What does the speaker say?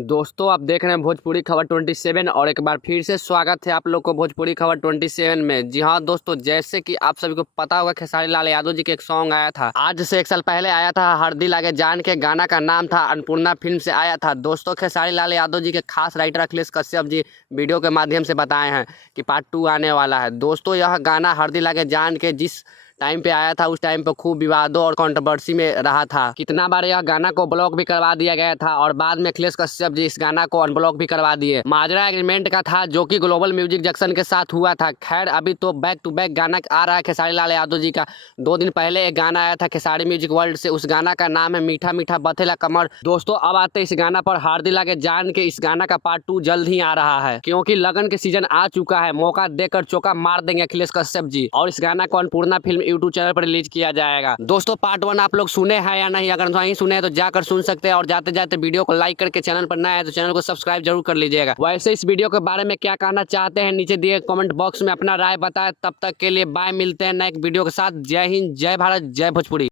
दोस्तों आप देख रहे हैं भोजपुरी खबर 27 और एक बार फिर से स्वागत है आप लोग को भोजपुरी खबर 27 में। जी हाँ दोस्तों, जैसे कि आप सभी को पता होगा खेसारी लाल यादव जी के एक सॉन्ग आया था, आज से 1 साल पहले आया था, हरदी लागे जान के। गाना का नाम था अन्नपूर्णा फिल्म से आया था। दोस्तों खेसारी लाल यादव जी के खास राइटर अखिलेश कश्यप जी वीडियो के माध्यम से बताए हैं कि पार्ट 2 आने वाला है। दोस्तों यह गाना हरदी लागे जान के जिस टाइम पे आया था उस टाइम पे खूब विवादों और कंट्रोवर्सी में रहा था। कितना बार यह गाना को ब्लॉक भी करवा दिया गया था और बाद में अखिलेश कश्यप जी इस गाना को अनब्लॉक भी करवा दिए। माजरा एग्रीमेंट का था जो कि ग्लोबल म्यूजिक जंक्शन के साथ हुआ था। खैर अभी तो बैक टू बैक गाना आ रहा है खेसारी लाल यादव जी का। 2 दिन पहले एक गाना आया था खेसारी म्यूजिक वर्ल्ड से, उस गाना का नाम है मीठा मीठा बथेला कमर। दोस्तों अब आते इस गाना पर, हरदी लागे जान के। इस गाना का पार्ट 2 जल्द ही आ रहा है क्योंकि लगन के सीजन आ चुका है। मौका देकर चौका मार देंगे अखिलेश कश्यप जी और इस गाना को अन्नपूर्णा फिल्म यूट्यूब चैनल पर रिलीज किया जाएगा। दोस्तों पार्ट 1 आप लोग सुने हैं या नहीं? अगर नहीं सुने हैं तो जाकर सुन सकते हैं और जाते जाते वीडियो को लाइक करके, चैनल पर नया है तो चैनल को सब्सक्राइब जरूर कर लीजिएगा। वैसे इस वीडियो के बारे में क्या कहना चाहते हैं नीचे दिए कमेंट बॉक्स में अपना राय बताएं। तब तक के लिए बाय, मिलते हैं नए वीडियो के साथ। जय हिंद, जय भारत, जय भोजपुरी।